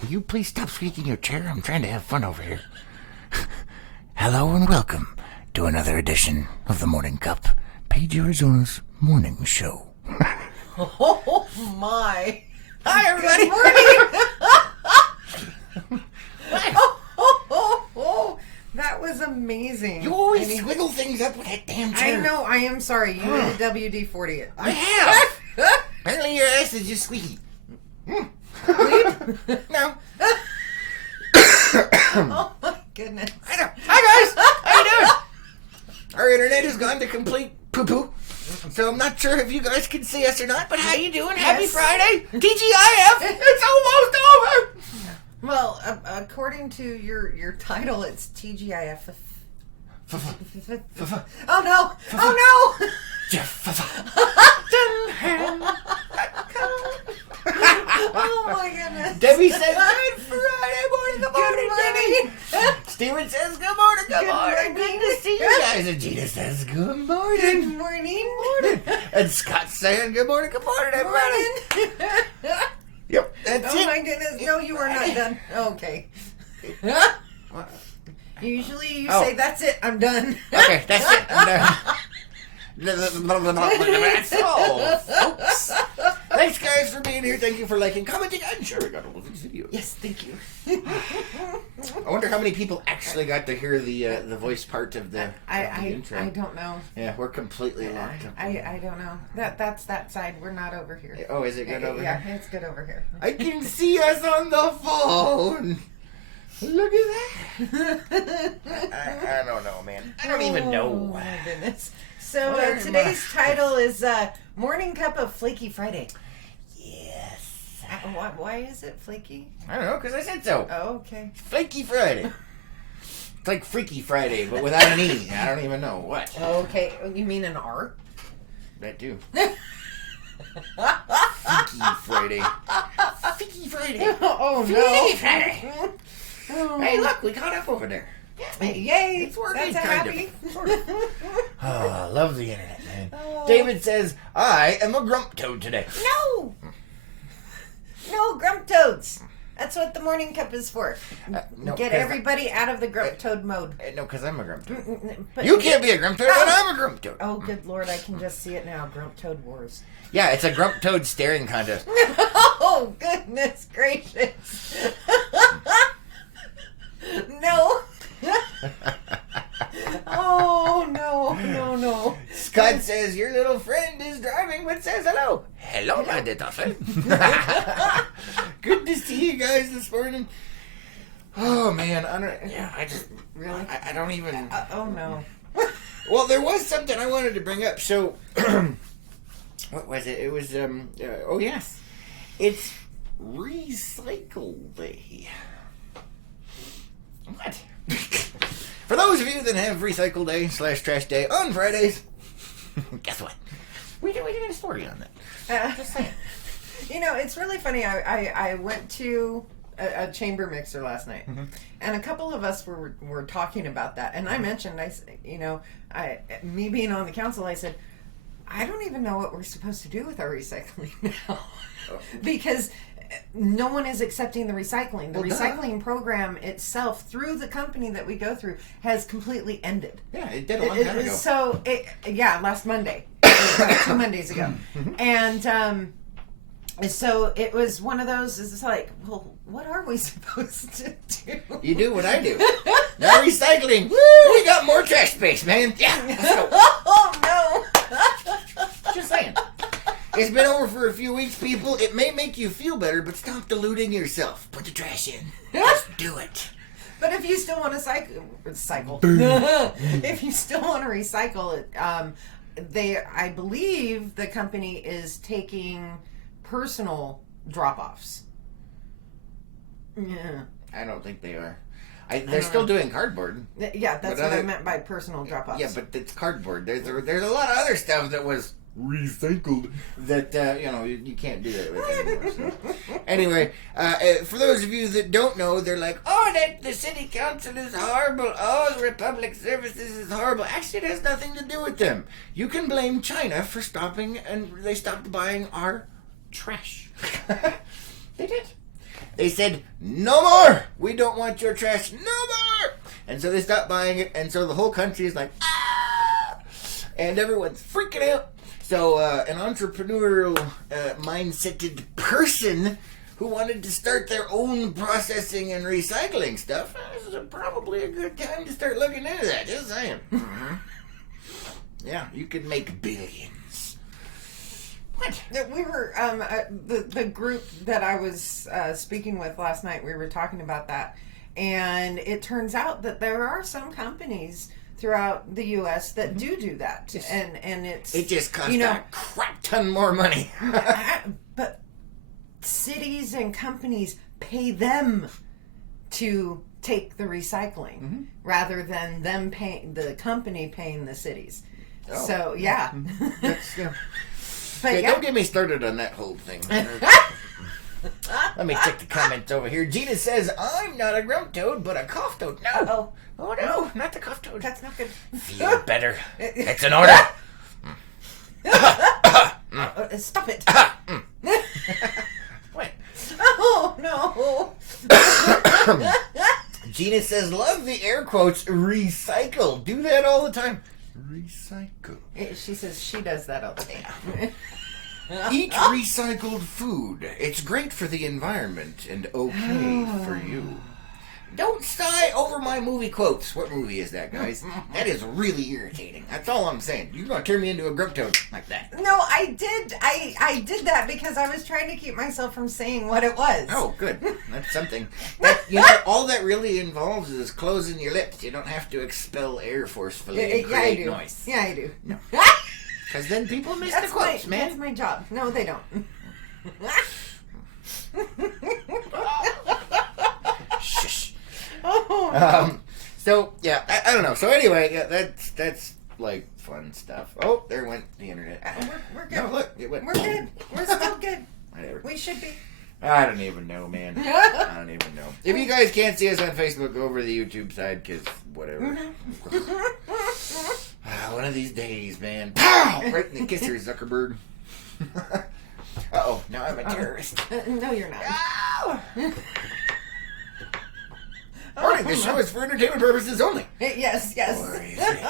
Will you please stop squeaking your chair? I'm trying to have fun over here. Hello and welcome to another edition of the Morning Cup, Page, Arizona's morning show. Oh my! Hi everybody! Good morning! That was amazing. You always squiggle things up with that damn chair. I know, I am sorry. You need a WD-40 it. I have! Apparently your ass is just squeaky. No. Oh my goodness. Hi guys! How you doing? Our internet has gone to complete poo-poo. So I'm not sure if you guys can see us or not, but how you doing? Happy Friday! TGIF! It's almost over! Well, according to your title, it's TGIF. Oh no! Oh no! Oh my goodness. Debbie says, good Friday morning, good morning, Debbie. Steven says, good morning, good morning. Good to see you guys. And Gina says, good morning. Good morning. And Scott's saying, good morning, everybody. Yep, that's it. Oh my goodness. No, you are not done. Okay. Usually you say, that's it, I'm done. Okay, that's it, I'm done. That's all, folks. Thanks, guys, for being here. Thank you for liking, commenting, and sharing on all these videos. Yes, thank you. I wonder how many people actually got to hear the voice part of the intro. I don't know. Yeah, we're completely locked up. I don't know. That's that side. We're not over here. Oh, is it good over here? Yeah, it's good over here. I can see us on the phone. Look at that. I don't know, man. I don't even know. Oh, my goodness. So today's title is Morning Cup of Flaky Friday. Yes. Why is it flaky? I don't know, because I said so. Oh, okay. Flaky Friday. It's like Freaky Friday, but without an E. I don't even know what. Okay. You mean an R? That too. Freaky Friday. Freaky Friday. Oh, no. Freaky Friday. Oh. Hey, look, we caught up over there. Yay. It's working, That's kind happy. of. Sort of. Oh, I love the internet, man. Oh. David says, I am a grump toad today. No! No, grump toads. That's what the morning cup is for. No, Get everybody out of the grump toad mode. No, because I'm a grump toad. But You can't be a grump toad, but I'm a grump toad. Oh, good Lord, I can just see it now. Grump toad wars. Yeah, it's a grump toad staring contest. Oh, goodness gracious. No. Oh, no. Scott says, your little friend is driving, but says hello. Hello, my little friend. Good to see you guys this morning. Oh, man. I don't even... Oh, no. Well, there was something I wanted to bring up. So, what was it? It was, oh, yes. It's Recycle Day. What? For those of you that have Recycle Day / Trash Day on Fridays, guess what? We did a story on that. Just saying. You know, it's really funny. I went to a chamber mixer last night, and a couple of us were talking about that. And I mentioned, me being on the council, I said, I don't even know what we're supposed to do with our recycling now, because no one is accepting the recycling. The recycling program itself, through the company that we go through, has completely ended. Yeah, it did a long time ago. So, last Monday. 2 Mondays ago. And so it was one of those, it's like, well, what are we supposed to do? You do what I do. No recycling. Woo! We got more trash space, man. Yeah, let's go. Oh, no. Just saying. It's been over for a few weeks, people. It may make you feel better, but stop deluding yourself. Put the trash in. Just do it. But if you still want to cycle, if you still want to recycle it, I believe the company is taking personal drop-offs. Yeah. I don't think they are. They're still doing cardboard. Yeah, that's what I meant by personal drop-offs. Yeah, but it's cardboard. There's a lot of other stuff that was recycled that you can't do that with anymore. So. Anyway, for those of you that don't know, they're like, oh, that the city council is horrible. Oh, the Republic Services is horrible. Actually, it has nothing to do with them. You can blame China for stopping, and they stopped buying our trash. They did. They said, no more! We don't want your trash, no more! And so they stopped buying it, and so the whole country is like, ah! And everyone's freaking out. So an entrepreneurial mindseted person who wanted to start their own processing and recycling stuff, this is probably a good time to start looking into that, just saying. Mm-hmm. Yeah, you could make billions. What? We were, the group that I was speaking with last night, we were talking about that. And it turns out that there are some companies throughout the U.S. that do that. And it's... It just costs a crap ton more money. But cities and companies pay them to take the recycling rather than them paying the company paying the cities. Oh. So yeah. But don't get me started on that whole thing. Let me check the comments over here. Gina says, I'm not a grump toad, but a cough toad. No. Oh no, not the cough toad. That's not good. Feel better. It's an order. Stop it. What? Oh no. Gina says, love the air quotes, recycle. Do that all the time. Recycle. She says she does that all the time. Eat recycled food. It's great for the environment and okay for you. Don't sigh over my movie quotes. What movie is that, guys? That is really irritating. That's all I'm saying. You're going to turn me into a grump toad like that. No, I did. I did that because I was trying to keep myself from saying what it was. Oh, good. That's something. That, all that really involves is closing your lips. You don't have to expel air forcefully and create noise. Yeah, I do. No. Because then people miss the quotes, man. That's my job. No, they don't. Shush. So yeah, I don't know. So anyway, yeah, that's like fun stuff. Oh, there went the internet. We're good. No, look, it went. We're good. We're still good. Whatever. We should be. I don't even know, man. I don't even know. If you guys can't see us on Facebook, go over to the YouTube side, because whatever. One of these days, man. Pow! Right in the kisser, Zuckerberg. Uh-oh, now I'm a terrorist. No, you're not. Warning, this show is for entertainment purposes only. Yes. Or is it?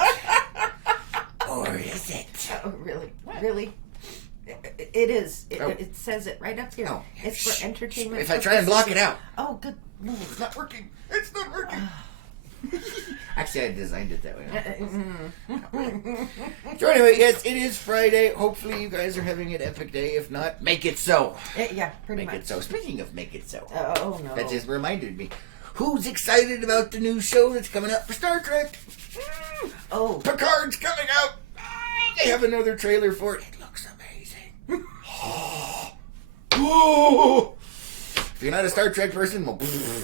Or is it? Oh, really? What? Really? It is. It says it right up here. Oh, it's for entertainment. If I try and block it out. Oh, good. No, it's not working. It's not working. Actually, I designed it that way. So anyway, yes, it is Friday. Hopefully you guys are having an epic day. If not, make it so. Yeah, pretty much. Make it so. Speaking of make it so. Oh, no. That just reminded me. Who's excited about the new show that's coming up for Star Trek? Oh. Picard's coming out. They have another trailer for it. It looks amazing. Oh. If you're not a Star Trek person, well,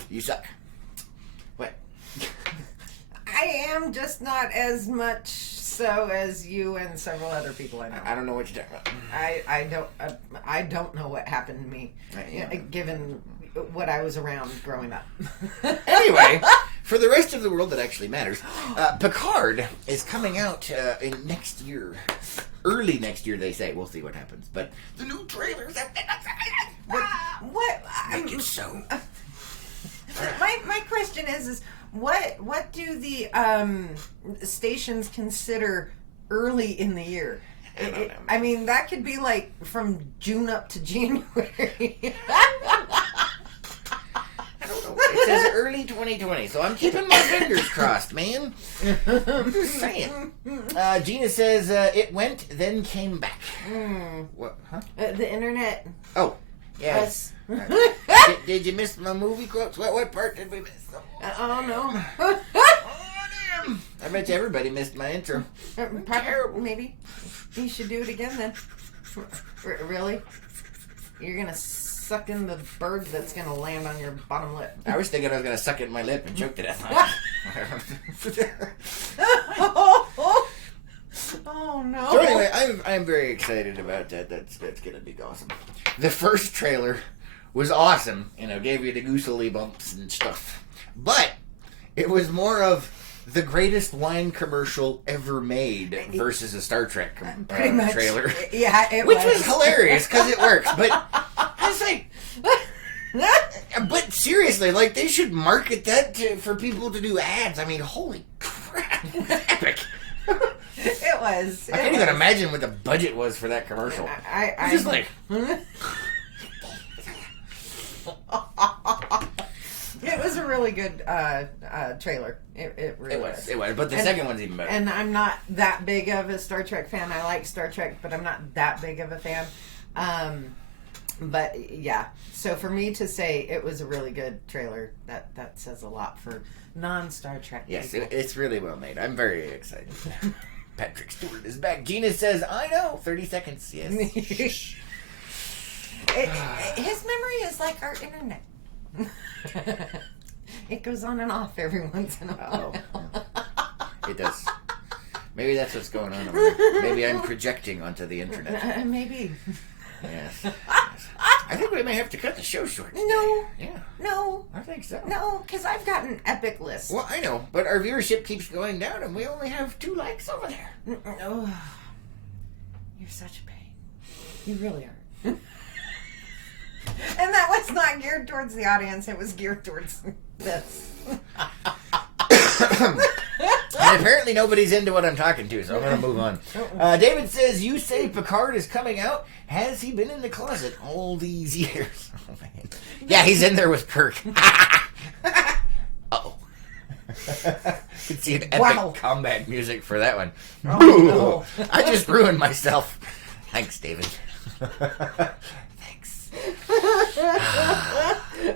you suck. What? I am just not as much so as you and several other people I know. I don't know what you're talking about. I don't know what happened to me, given what I was around growing up. Anyway, for the rest of the world that actually matters, Picard is coming out in next year. Early next year, they say. We'll see what happens. But the new trailers... What? Make it so. My question is what do the stations consider early in the year? I mean, that could be like from June up to January. I don't know. It says early 2020, so I'm keeping my fingers crossed, man. I'm just saying. Gina says it went, then came back. What? Huh? The internet. Oh, yes. Did you miss my movie quotes? What part did we miss? Oh, no. Oh, damn. I bet you everybody missed my intro. Terrible. Maybe. You should do it again then. Really? You're going to suck in the bird that's going to land on your bottom lip. I was thinking I was going to suck it in my lip and choke to death. Oh, no. So anyway, I'm very excited about that. That's going to be awesome. The first trailer was awesome. Gave you the goosely bumps and stuff. But it was more of the greatest wine commercial ever made versus a Star Trek trailer. Yeah, Which was hilarious because it works. But I was like, But seriously, like, they should market that for people to do ads. I mean, holy crap. It was epic. It was. I can't even imagine what the budget was for that commercial. I just like... It was a really good trailer. It really was. It was. But the second one's even better. And I'm not that big of a Star Trek fan. I like Star Trek, but I'm not that big of a fan. But yeah, so for me to say it was a really good trailer, that says a lot for non-Star Trek Yes, people. it's really well made. I'm very excited. Patrick Stewart is back. Gina says, I know, 30 seconds, yes. His memory is like our internet. It goes on and off every once in a while. It does. Maybe that's what's going on over there. Maybe I'm projecting onto the internet. Maybe. Yes. I think we may have to cut the show short today. No. Yeah. No. I think so. No, because I've got an epic list. Well, I know, but our viewership keeps going down and we only have 2 likes over there. Oh, you're such a pain. You really are. And that was not geared towards the audience. It was geared towards this. And apparently nobody's into what I'm talking to, so I'm going to move on. David says, you say Picard is coming out. Has he been in the closet all these years? Oh, man. Yeah, he's in there with Kirk. Uh-oh. Could see an epic comeback music for that one. Oh, no. I just ruined myself. Thanks, David. Thanks.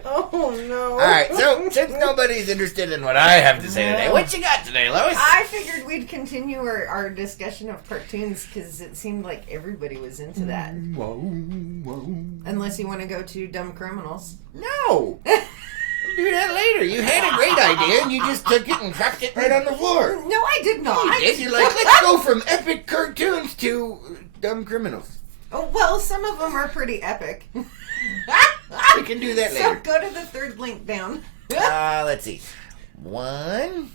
Oh, no. All right, so since nobody's interested in what I have to say today, what you got today, Lois? I figured we'd continue our discussion of cartoons because it seemed like everybody was into that. Whoa, whoa. Unless you want to go to Dumb Criminals. No! Do that later. You had a great idea and you just took it and dropped it right on the floor. No, I did not. You did. You're like, let's go from epic cartoons to Dumb Criminals. Oh, well, some of them are pretty epic. We can do that later. So go to the third link down. Let's see. 1,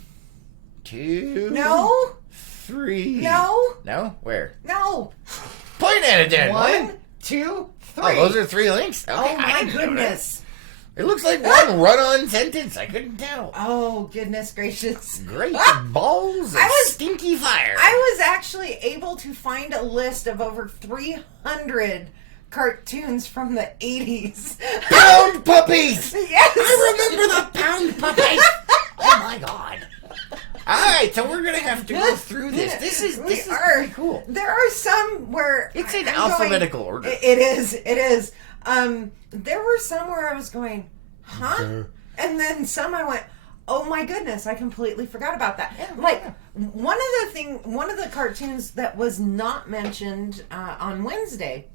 2... No. 3... No. No? Where? No. Point at it then. 1, 2, 3. Oh, those are 3 links? Okay, Oh, I my didn't know that. goodness. It looks like one run-on sentence. I couldn't tell. Oh, goodness gracious. Great balls of stinky fire. I was actually able to find a list of over 300 cartoons from the 80s. Pound puppies! Yes! I remember the pound puppies! Oh my god. Alright, so we're gonna have to go through this. This is pretty cool. There are some where... It's in alphabetical order. It is. There were some where I was going, huh? And then some I went, oh my goodness, I completely forgot about that. Yeah, like, one of the cartoons that was not mentioned on Wednesday,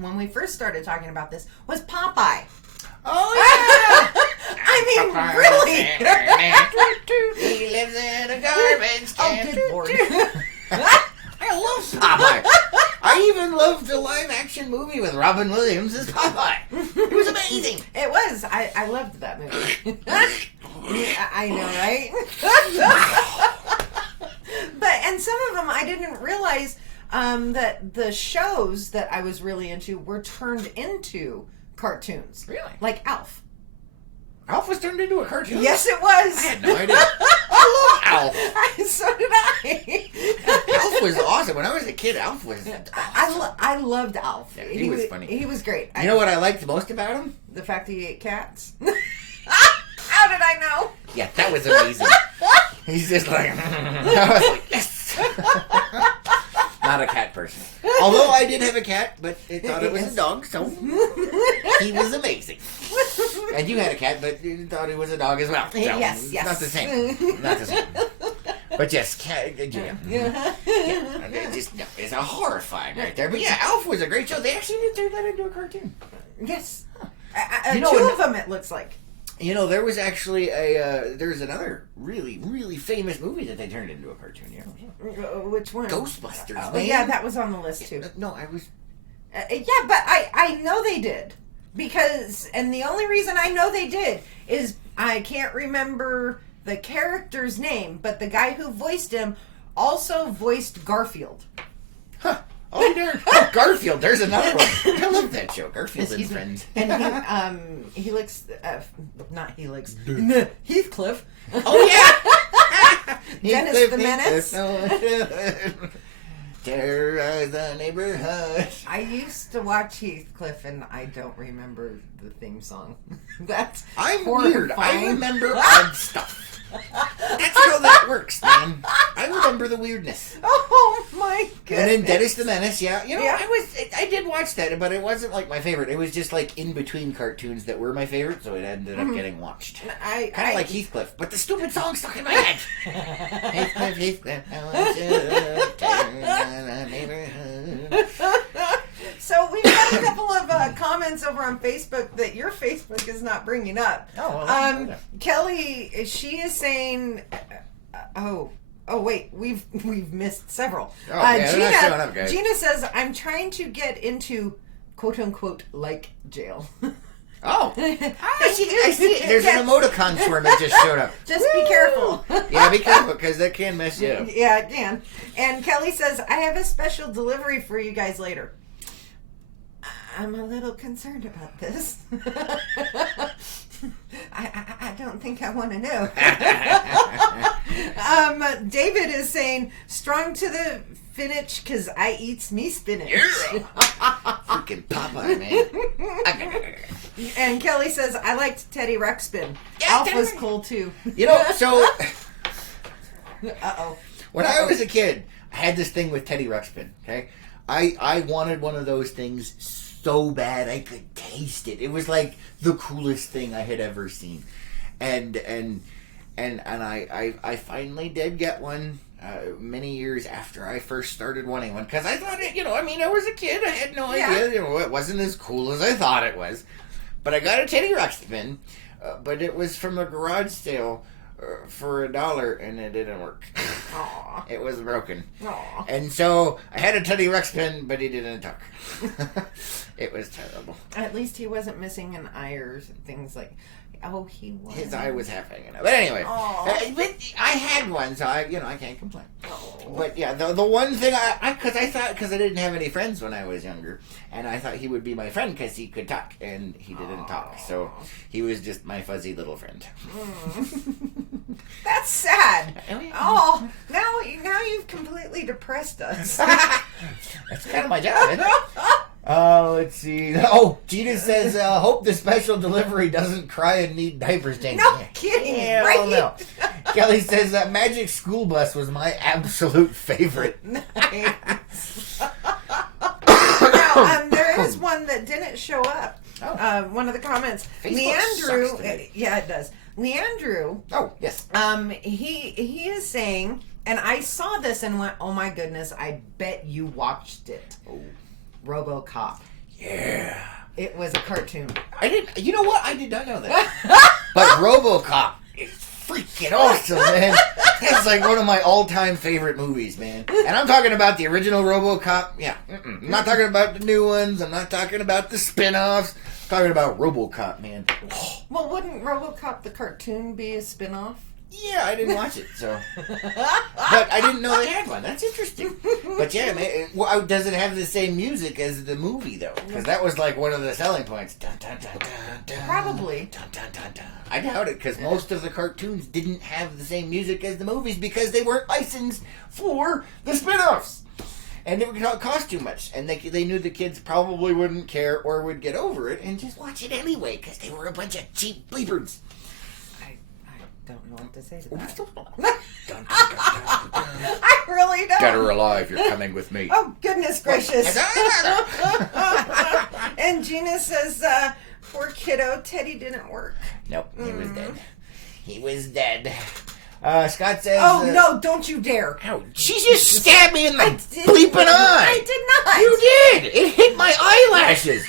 when we first started talking about this, was Popeye. Oh, yeah! I mean, really? He lives in a garbage can. Oh, good Lord. I love Popeye. I even loved the live-action movie with Robin Williams as Popeye. It was amazing. It was. I loved that movie. I know, right? And some of them I didn't realize that the shows that I was really into were turned into cartoons. Really? Like Alf. Alf was turned into a cartoon? Yes, it was. I had no idea. I love Alf. So did I. Alf was awesome. When I was a kid, Alf was awesome. I loved Alf. Yeah, he was funny. He was great. You know what I liked most about him? The fact he ate cats. How did I know? Yeah, that was amazing. He's just like... I was like, yes. Not a cat person. Although I did have a cat, but it thought it was a dog, so he was amazing. And you had a cat, but you thought it was a dog as well. So Yes. Not the same. Not the same. But yes, cat. Yeah. It's a horrifying right there. But yeah, Alf was a great show. They actually did turn that into a cartoon. Yes. You know, two of them, it looks like. You know, there was actually there's another really, really famous movie that they turned into a cartoon. You know? Which one? Ghostbusters. Oh, yeah, that was on the list too. No, I was... yeah, but I know they did. Because, and the only reason I know they did is I can't remember the character's name, but the guy who voiced him also voiced Garfield. Huh. Oh, darn. Oh, Garfield. There's another one. I love that show. Garfield and Friends. And Helix, not Helix, Heathcliff. Oh, yeah. Dennis the Menace. Terrorize the neighborhood. I used to watch Heathcliff, and I don't remember the theme song. That's I'm horrifying. weird. I remember odd stuff. That's how that works, man. I remember the weirdness. Oh my goodness! And then Dennis the Menace, yeah. You know, Yeah. I did watch that, but it wasn't like my favorite. It was just like in between cartoons that were my favorite, so it ended up getting watched. Kind of like Heathcliff, but the stupid song stuck in my head. Heathcliff, I want you to turn the neighborhood. So we've got a couple of comments over on Facebook that your Facebook is not bringing up. Oh, well, Kelly, she is saying, oh wait, we've missed several. Oh, yeah, they're not showing up, guys. Gina says, I'm trying to get into quote unquote like jail. Oh, I see. There's an emoticon for him that just showed up. Just be careful. Yeah, be careful because that can mess you up. Yeah, it can. And Kelly says, I have a special delivery for you guys later. I'm a little concerned about this. I don't think I want to know. David is saying, strong to the finish because I eats me spinach. Yeah. Freaking Popeye, man. And Kelly says, I liked Teddy Ruxpin. Yeah, Alf was cool too. You know, so Uh-oh. when I was a kid, I had this thing with Teddy Ruxpin, okay? I wanted one of those things so bad I could taste it. It was like the coolest thing I had ever seen. And I finally did get one many years after I first started wanting one. Because I thought it, I was a kid. I had no idea. It wasn't as cool as I thought it was. But I got a Teddy Ruxpin. But it was from a garage sale for $1 and it didn't work. Aww. It was broken. Aww. And so I had a Teddy Ruxpin, but he didn't talk. It was terrible. At least he wasn't missing an eye or things like. Oh, he was. His eye was half hanging out. But anyway, but I had one, so I can't complain. Oh. But yeah, the one thing because I didn't have any friends when I was younger, and I thought he would be my friend because he could talk, and he didn't talk, so he was just my fuzzy little friend. That's sad. Oh, Oh, now you've completely depressed us. that's kind of my job, isn't it? Let's see. Oh, Gina says, hope the special delivery doesn't cry and need diapers changed. No kidding, Yeah, right? no. Kelly says, Magic School Bus was my absolute favorite. Nice. Now, there is one that didn't show up. Oh. One of the comments. Facebook Leandrew, sucks today. yeah, it does. Leandrew, Oh, yes. he is saying, and I saw this and went, oh my goodness, I bet you watched it. Oh. RoboCop. Yeah. It was a cartoon. You know what? I did not know that. But RoboCop is freaking awesome, man. That's like one of my all-time favorite movies, man. And I'm talking about the original RoboCop. Yeah. I'm not talking about the new ones. I'm not talking about the spin-offs. I'm talking about RoboCop, man. Well, wouldn't RoboCop the cartoon be a spin-off? Yeah, I didn't watch it, so. But I didn't know they had one. That's interesting. But yeah, man, does it have the same music as the movie, though? Because that was like one of the selling points. Dun, dun, dun, dun, dun. Probably. Dun, dun, dun, dun. I doubt it, because most of the cartoons didn't have the same music as the movies because they weren't licensed for the spin-offs. And it would cost too much. And they knew the kids probably wouldn't care or would get over it and just watch it anyway because they were a bunch of cheap bleepers. Don't know what to say to that. Dun, dun, dun, dun, dun. I really don't. Dead or alive, you're coming with me. Oh, goodness gracious. And Gina says, poor kiddo, Teddy didn't work. Nope, he was dead. He was dead. Scott says... Oh, no, don't you dare. Ow, she just stabbed me in the did- bleeping eye. I did not. You did. It hit my eyelashes.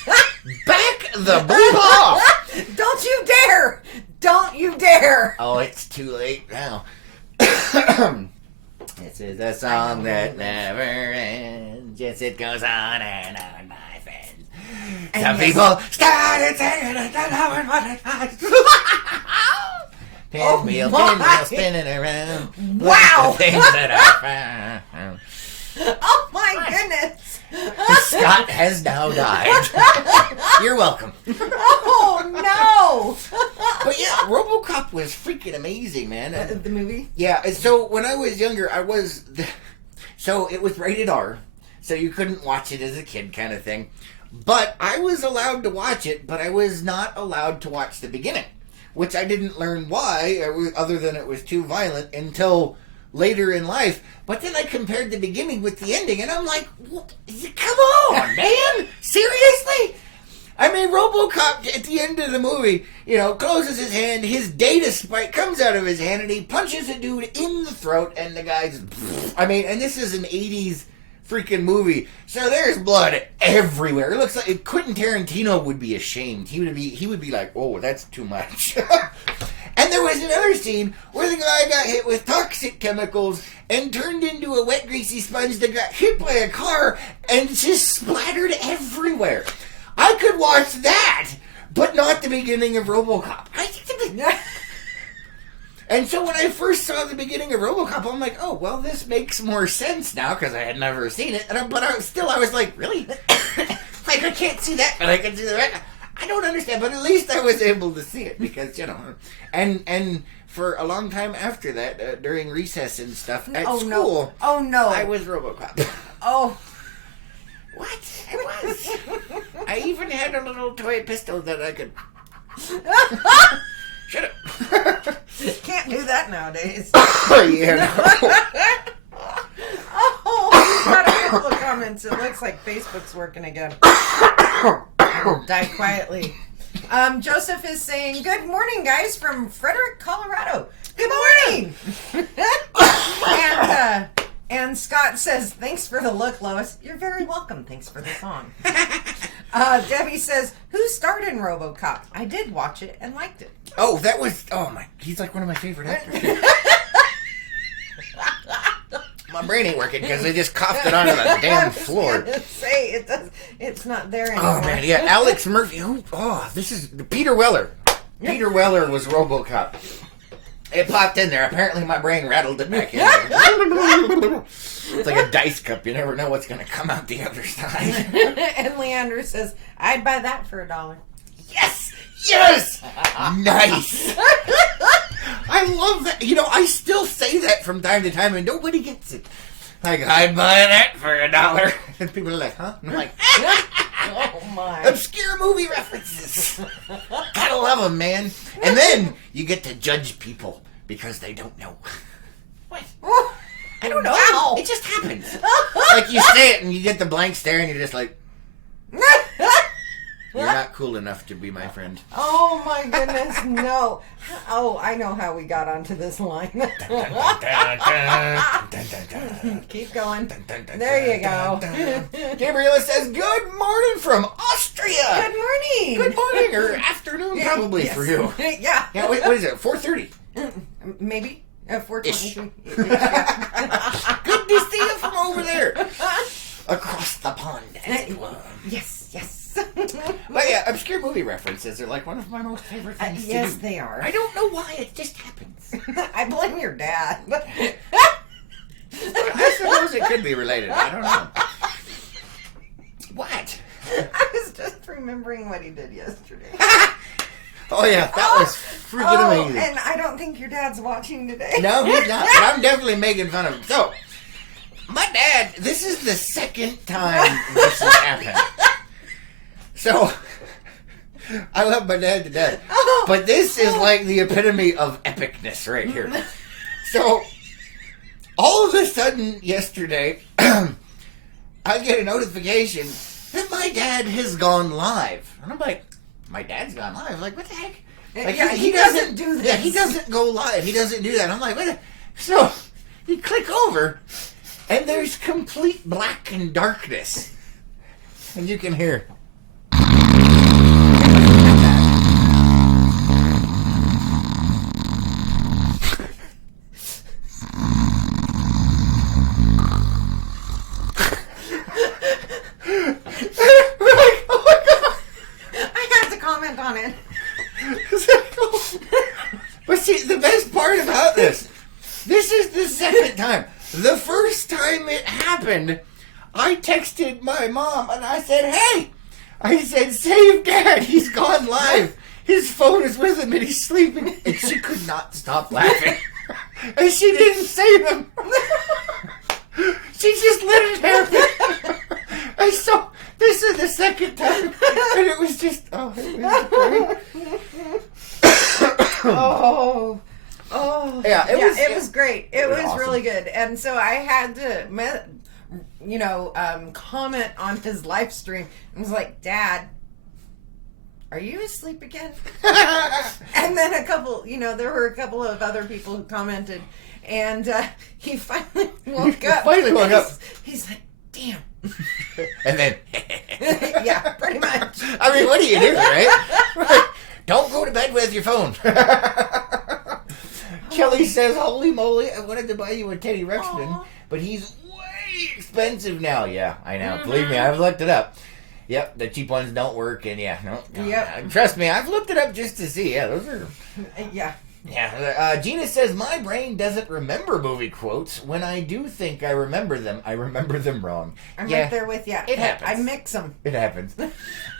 Back the bleep off. Don't you dare. Don't you dare. Oh, it's too late now. This is a song that never ends. Yes, it goes on and on, my friends. Some people started singing it, don't know what it was. Pinwheel, pinwheel spinning around. Wow. Look at the things that I found. Oh, my goodness. Scott has now died. You're welcome. Oh, no. But yeah, RoboCop was freaking amazing, man. The movie? Yeah, and so when I was younger, so it was rated R, so you couldn't watch it as a kid kind of thing. But I was allowed to watch it, but I was not allowed to watch the beginning, which I didn't learn why, other than it was too violent, until later in life. But then I compared the beginning with the ending, and I'm like, come on, man! Seriously? I mean, RoboCop, at the end of the movie, closes his hand, his data spike comes out of his hand, and he punches a dude in the throat, and the guy's... I mean, and this is an 80s freaking movie, so there's blood everywhere. It looks like Quentin Tarantino would be ashamed. He would be like, oh, that's too much. And there was another scene where the guy got hit with toxic chemicals and turned into a wet, greasy sponge that got hit by a car and just splattered everywhere. I could watch that, but not the beginning of RoboCop. And so when I first saw the beginning of RoboCop, I'm like, oh, well, this makes more sense now because I had never seen it. But I was like, really? Like, I can't see that, but I can see that. I don't understand, but at least I was able to see it because, and for a long time after that, during recess and stuff at school, no. Oh, no. I was RoboCop. Oh. What? I was. I even had a little toy pistol that I could... Shut up. Can't do that nowadays. Yeah. Oh, got a couple of comments. It looks like Facebook's working again. Die quietly. Joseph is saying, good morning, guys, from Frederick, Colorado. Good morning. And Scott says, thanks for the look, Lois. You're very welcome. Thanks for the song. Debbie says, who starred in RoboCop? I did watch it and liked it. Oh, he's like one of my favorite actors. My brain ain't working because they just coughed it onto the damn floor. Say it's not there anymore. Oh man, yeah, Alex Murphy. This is Peter Weller. Peter Weller was RoboCop. It popped in there. Apparently my brain rattled it back in there. It's like a dice cup. You never know what's going to come out the other side. And Leander says, I'd buy that for $1. Yes! Yes! Nice! I love that. I still say that from time to time and nobody gets it. Like, I'd buy that for $1. And people are like, huh? And I'm like, oh my. Obscure movie references. Gotta love them, man. And then you get to judge people because they don't know. What? I don't know. Wow. It just happens. Like you say it and you get the blank stare and you're just like, you're not cool enough to be my friend. Oh my goodness, no. Oh, I know how we got onto this line. Keep going. There you go. Gabriela says, good morning from Austria. Good morning. Good morning or afternoon probably for you. Yeah. Yeah, what is it, 4:30? Maybe. 4:23. Good to see you from over there. Across the pond, as it were. Yes. But yeah, obscure movie references are like one of my most favorite things to do. Yes, they are. I don't know why, it just happens. I blame your dad. I suppose it could be related. I don't know. What? I was just remembering what he did yesterday. Oh yeah, that was freaking amazing. And I don't think your dad's watching today. No, he's not. But I'm definitely making fun of him. So, my dad, this is the second time this has happened. So, I love my dad to death. But this is like the epitome of epicness right here. So, all of a sudden yesterday, I get a notification that my dad has gone live. And I'm like, my dad's gone live? I'm like, what the heck? Like, yeah, he doesn't do this. Yeah, he doesn't go live. He doesn't do that. I'm like, what? So, you click over, and there's complete black and darkness. And you can hear... On it. But see, the best part about this is the second time. The first time it happened, I texted my mom and I said, hey, I said, save Dad. He's gone live. His phone is with him and he's sleeping. And she could not stop laughing. And she didn't save him. She just let it happen. And so this is the second time. And it was just, it was great. It was great. It was awesome. really good. And so I had to, comment on his live stream. I was like, Dad, are you asleep again? And then there were a couple of other people who commented, and he finally woke up. He's like, damn. And then, yeah, pretty much. I mean, what do you do, right? Don't go to bed with your phone. Kelly says, holy moly, I wanted to buy you a Teddy Ruxpin, but he's way expensive now. Yeah, I know. Mm-hmm. Believe me, I've looked it up. Yep, the cheap ones don't work, and trust me, I've looked it up just to see. Yeah, those are... Yeah. Yeah, Gina says, my brain doesn't remember movie quotes. When I do think I remember them wrong. I'm right there with you. It happens. I mix them. It happens.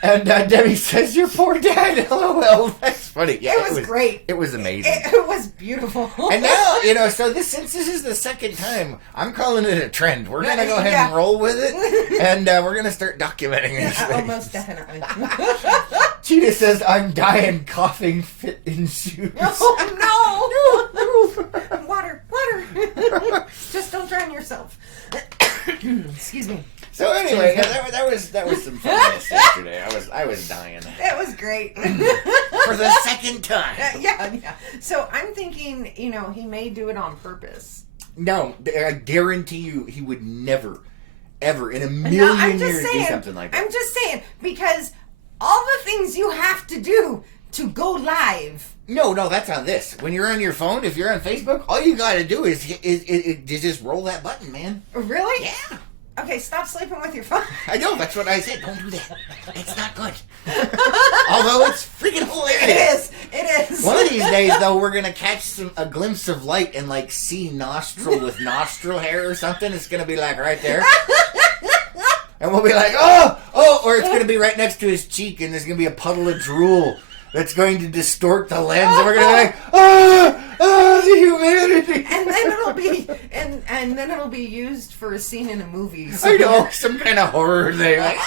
And Debbie says, your poor dad, LOL. That's funny. Yeah, it was great. It was amazing. It was beautiful. And now, so since this is the second time, I'm calling it a trend. We're going to go ahead and roll with it, and we're going to start documenting these things. Most definitely. Gina says, I'm dying, coughing, fit in shoes. Oh, no! Water. Just don't drown yourself. Excuse me. So anyway, that was some funniness yesterday. I was dying. It was great. For the second time. Yeah. So I'm thinking, he may do it on purpose. No, I guarantee you he would never, ever in a million years do something like that. I'm just saying, because all the things you have to do to go live. No, that's on this. When you're on your phone, if you're on Facebook, all you got to do is just roll that button, man. Really? Yeah. Okay, stop sleeping with your phone. I know, that's what I said. Don't do that. It's not good. Although it's freaking hilarious. It is. One of these days, though, we're going to catch a glimpse of light and, see nostril with nostril hair or something. It's going to be, right there. And we'll be like, oh, or it's going to be right next to his cheek, and there's going to be a puddle of drool that's going to distort the lens, and we're going to be like, the humanity. And then it'll be, and then it'll be used for a scene in a movie. So I know, some kind of horror thing. Like,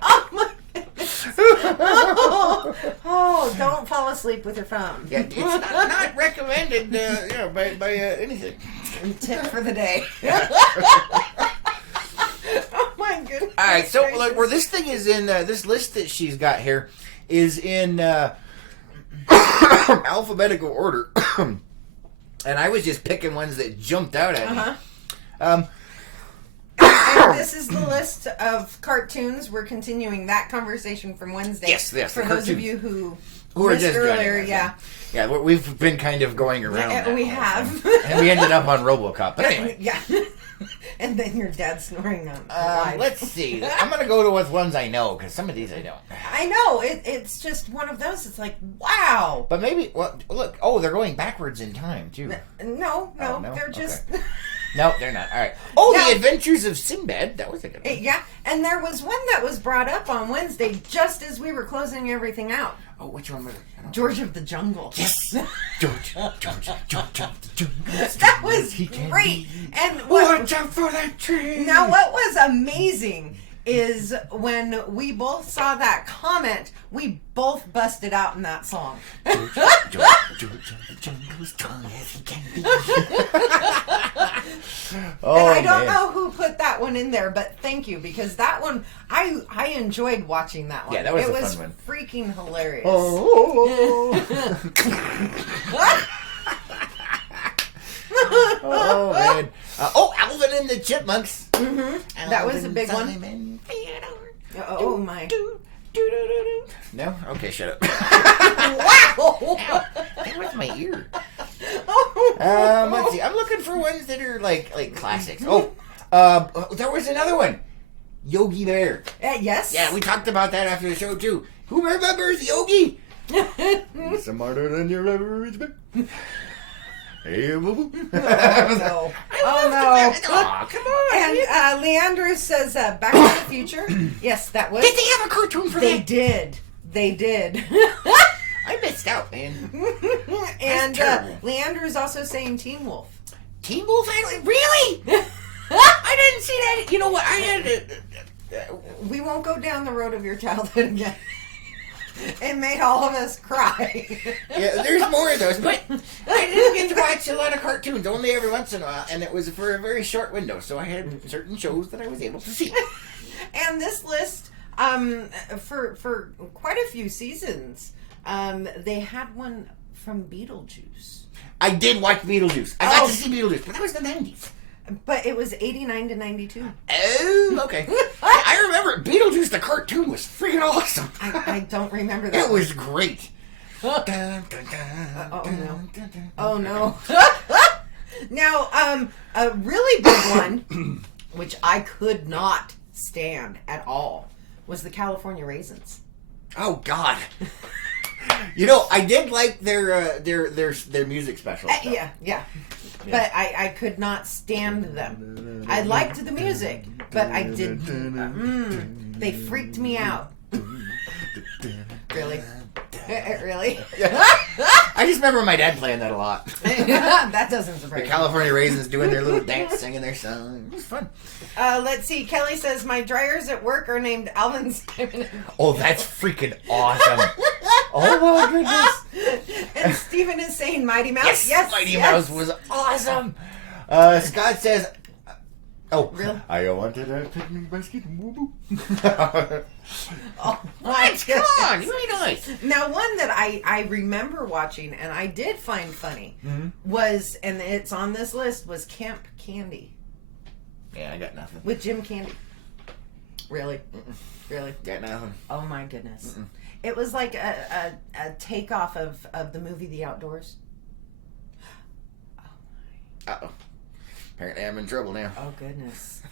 oh my goodness. Oh, don't fall asleep with your phone. Yeah, it's not recommended, by anything. Tip for the day. Oh my goodness. All right, so where this thing is in this list that she's got here is in alphabetical order, and I was just picking ones that jumped out at me. And this is the list of cartoons. We're continuing that conversation from Wednesday. Yes. For those of you who are missed just earlier, yeah, we've been kind of going around. Yeah, we have, and we ended up on RoboCop. But anyway, yeah. And then your dad snoring on live. Let's see. I'm gonna go with ones I know because some of these I don't. I know it's just one of those. It's like, wow. But maybe look. Oh, they're going backwards in time too. No, they're just. Okay. No, they're not. All right. Oh, The Adventures of Sinbad. That was a good one. Yeah, and there was one that was brought up on Wednesday just as we were closing everything out. Oh, which one was it? George of the Jungle. Yes. George of the Jungle. That was great. And watch out for that tree. Now, what was amazing is when we both saw that comment, we both busted out in that song. George of the Jungle's tongue as he can be. And I don't know who put that one in there, but thank you, because that one, I enjoyed watching that one. Yeah, that was a fun one. Freaking hilarious. Oh man. Alvin and the Chipmunks. Mm-hmm. That was a big one. Oh my. No? Okay, shut up. Wow! That was my ear. Let's see. I'm looking for ones that are like classics. There was another one. Yogi Bear. Yes. Yeah, we talked about that after the show too. Who remembers Yogi? Smarter than you'll ever reach me. Hey, boo boo. Oh no! Oh no! Oh, come on. And Leandro says, "Back to the Future." Yes, that was. Did they have a cartoon for They that? did. They did. I missed out, man. And terrible. Leandro is also saying Teen Wolf. Teen Wolf? Really? I didn't see that. You know what? I had. We won't go down the road of your childhood again. It made all of us cry. Yeah, there's more of those, but I didn't get to watch a lot of cartoons, only every once in a while, and it was for a very short window, so I had certain shows that I was able to see. And this list, for quite a few seasons, they had one from Beetlejuice. I did watch Beetlejuice. I got to see Beetlejuice, but that was the 90s. But it was 89 to 92. Oh, okay. I remember Beetlejuice, the cartoon, was freaking awesome. I don't remember that. It was great. Oh no. Oh no. Now, a really big one, which I could not stand at all, was the California Raisins. Oh God. You know, I did like their music special. Yeah. But I could not stand them. I liked the music, but I didn't. They freaked me out. Really? Really? I just remember my dad playing that a lot. That doesn't The surprise me. California Raisins doing their little dance, singing their song. It was fun. Let's see. Kelly says, my dryers at work are named Alvin, Simon, and Oh, that's freaking awesome. Oh my goodness. And Steven is saying Mighty Mouse. Yes, Mighty yes. Mouse was awesome. Scott says, oh, Really? I wanted a picnic basket. Woo-boo. Oh, What? Come on, you ain't nice. Now, one that I remember watching and I did find funny was, and it's on this list, was Camp Candy Yeah, I got nothing. with Jim Candy. Really? Really? Got nothing. Oh my goodness. It was like a takeoff of the movie The Outdoors. Uh-oh. Apparently I'm in trouble now. Oh goodness.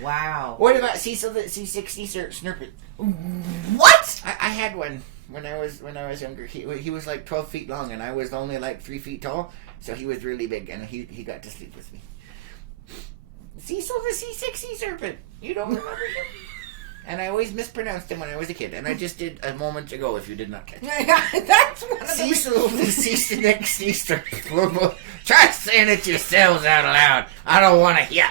Wow. What about Cecil the C60 Snurpet? What? I had one when I was younger. He was like 12 feet long and I was only like 3 feet tall, so he was really big and he got to sleep with me. Cecil the C60 Serpent. You don't remember him? And I always mispronounced him when I was a kid, and I just did a moment ago. If you did not catch it, That's one of the Cecil the C60 Serpent. Try saying it yourselves out loud. I don't want to hear.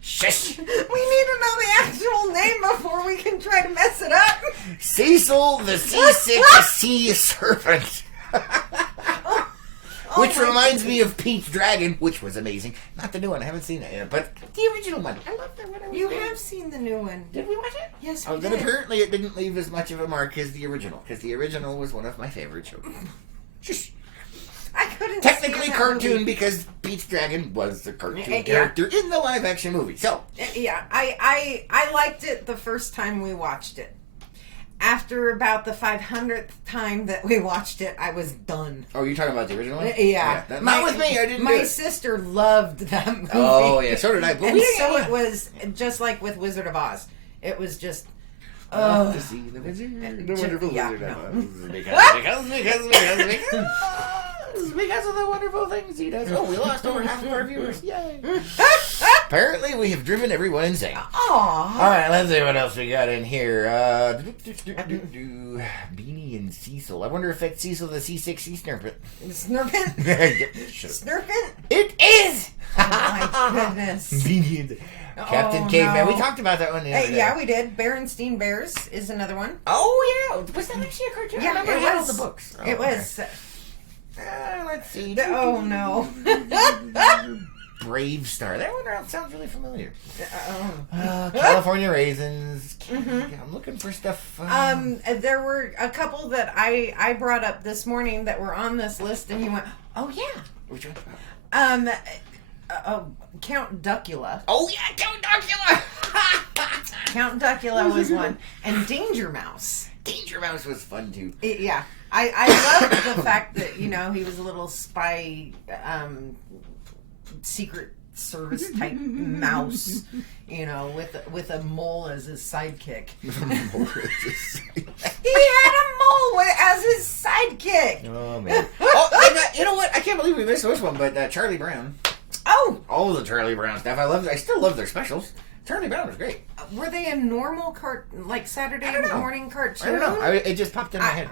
Shush. We need to know the actual name before we can try to mess it up. Cecil the C60 Serpent. Which reminds me of Pete's Dragon, which was amazing. Not the new one, I haven't seen it yet, but the original one. I love that one. You have seen the new one. Did we watch it? Yes, Oh, we then did. apparently it didn't leave as much of a mark as the original, because the original was one of my favorite shows. Shush. I couldn't Technically stand that cartoon movie. because Pete's Dragon was the cartoon Yeah. character in the live action movie. So, Yeah, I liked it the first time we watched it. After about the 500th time that we watched it, I was done. oh, you're talking about the original one? Yeah. Not with me, I didn't do My it. sister loved that movie. Oh, yeah, so did I. But And we didn't so get it was just like with Wizard of Oz. It was just... Love to see the wizard, the wonderful yeah, wizard. no. Because of the wonderful things he does. Oh, we lost over half of our viewers. Yay. Apparently, we have driven everyone insane. Aww. All right, let's see what else we got in here. Beanie and Cecil. I wonder if that's Cecil the C60 Snurpet. Snurpin? Shut up. Snurpin? It is! Oh my goodness. Beanie and Captain Oh, Caveman. no. We talked about that one the other day. Yeah, we did. Berenstein Bears is another one. Oh, yeah. Was that actually a cartoon? I Yeah, remember it I had all was. the books. Oh, It okay. was. Let's see. Oh no. Brave Star. That one sounds really familiar. Oh. California Raisins. I'm looking for stuff. There were a couple that I brought up this morning that were on this list, and you went, "Oh yeah." Which one? Count Duckula. Oh yeah, Count Duckula. Count Duckula was one, and Danger Mouse. Danger Mouse was fun too. Yeah, I loved the fact that he was a little spy, secret service type mouse, with a mole as his sidekick. He had a mole as his sidekick. Oh man! Oh, you know what? I can't believe we missed this one, but Charlie Brown. Oh! All of the Charlie Brown stuff. I still love their specials. Charlie Brown was great. Were they a normal Saturday morning cartoon? I don't know. It just popped in my head.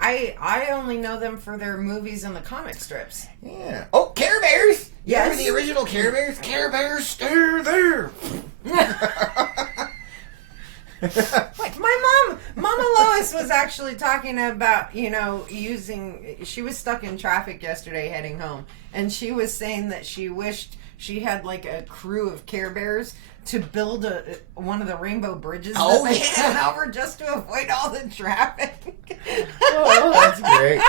I only know them for their movies and the comic strips. Yeah. Oh, Care Bears! You Yes. remember the original Care Bears? Care Bears, stay there! Mama Lois was actually talking about, she was stuck in traffic yesterday heading home, and she was saying that she wished she had like a crew of Care Bears to build one of the rainbow bridges that they went over just to avoid all the traffic. Oh, that's great.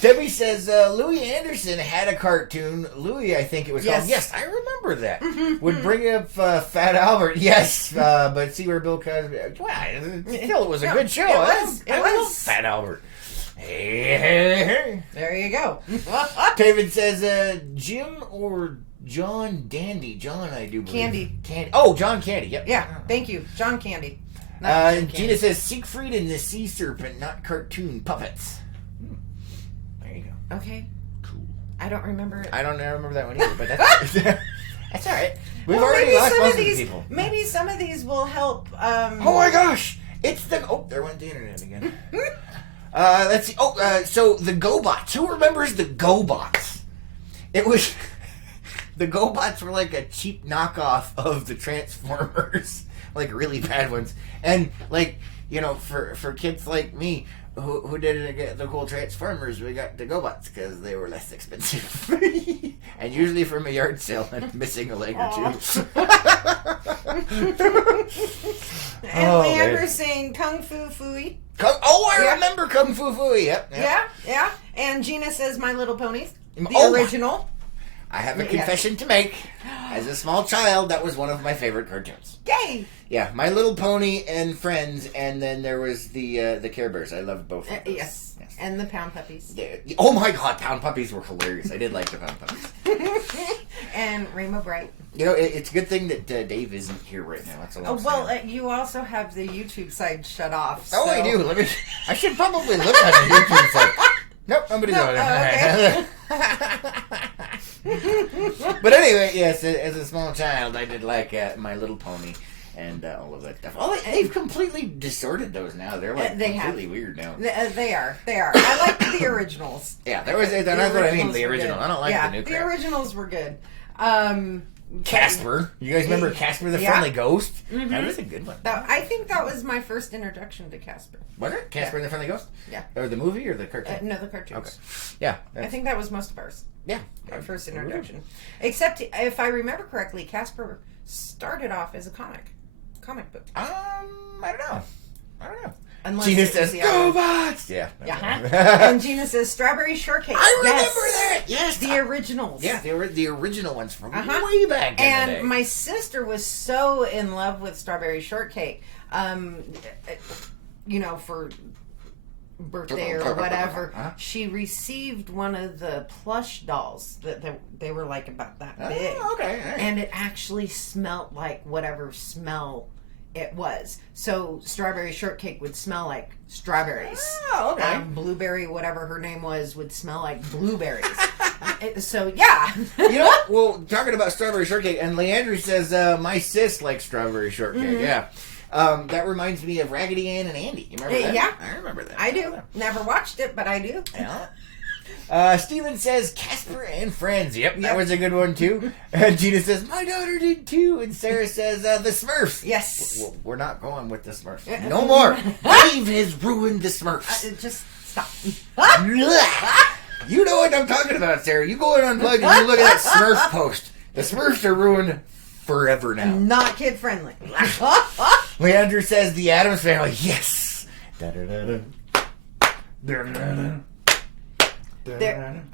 Debbie says Louis Anderson had a cartoon. Louis, I think it was called. Yes, I remember that. Would bring up Fat Albert. Yes, but see where Bill Cosby. Well, still, it was a good show. It was. Love Fat Albert. Hey. There you go. David says Jim or John Dandy. John, I do believe. Candy. Oh, John Candy. Yep. Yeah. Thank you, John Candy. Gina says Siegfried and the Sea Serpent, not cartoon puppets. Okay. Cool. I don't remember it. I don't remember that one either, but that's that's all right. We've already lost most of the people. Maybe some of these will help. Oh my gosh! It's the there went the internet again. Let's see. So the GoBots. Who remembers the GoBots? It was the GoBots were like a cheap knockoff of the Transformers, like really bad ones, and like for kids like me. Who didn't get the cool Transformers? We got the GoBots because they were less expensive, and usually from a yard sale and missing a leg or two. And Leander's saying Kung Fu Fooey. I remember Kung Fu Fooey. Yep. Yeah. And Gina says My Little Ponies, the original. I have a confession to make. As a small child, that was one of my favorite cartoons. Yay! Yeah, My Little Pony and Friends, and then there was the Care Bears. I loved both of those. Yes, and the Pound Puppies. Yeah. Oh my God, Pound Puppies were hilarious. I did like the Pound Puppies. And Rainbow Bright. It's a good thing that Dave isn't here right now. That's all I'm saying. You also have the YouTube side shut off. So. Oh, I do. I should probably look on the YouTube side. Nope, nobody's on it. But anyway, yes, as a small child, I did like My Little Pony and all of that stuff. They've completely distorted those now. They're like completely weird now. They are. I like the originals. Yeah, that's what I mean. The original. I don't like the new crap. The originals were good. Casper. You guys remember Casper the Friendly Ghost? Mm-hmm. That was a good one. I think that was my first introduction to Casper. Was it? Casper and the Friendly Ghost? Yeah. Or the movie or the cartoon? No, the cartoons. Okay. Yeah. I think that was most of ours. Yeah. Our first introduction. Except, if I remember correctly, Casper started off as a comic book. I don't know. Unless Gina says, GoBots! Yeah. And Gina says, Strawberry Shortcake. I remember that! Yes! The originals. Yeah, the original ones from way back in the day. And my sister was so in love with Strawberry Shortcake. For birthday or whatever, she received one of the plush dolls that they were like about that big. Okay. Right. And it actually smelled like whatever smell it was. So Strawberry Shortcake would smell like strawberries. Oh, okay. Blueberry, whatever her name was, would smell like blueberries. So, yeah. You know what? Well, talking about Strawberry Shortcake, and Leandro says, my sis likes Strawberry Shortcake. Mm-hmm. Yeah. That reminds me of Raggedy Ann and Andy. You remember that? Yeah. I remember that. I do. Never watched it, but I do. Yeah. Steven says Casper and Friends. Yep, that was a good one too. And Gina says my daughter did too. And Sarah says the Smurfs. Yes. We're not going with the Smurfs. No more. Dave has ruined the Smurfs. Just stop. You know what I'm talking about, Sarah. You go and unplug and you look at that Smurf post. The Smurfs are ruined forever now. Not kid friendly. Leandro says the Addams Family. Yes. Da-da-da-da.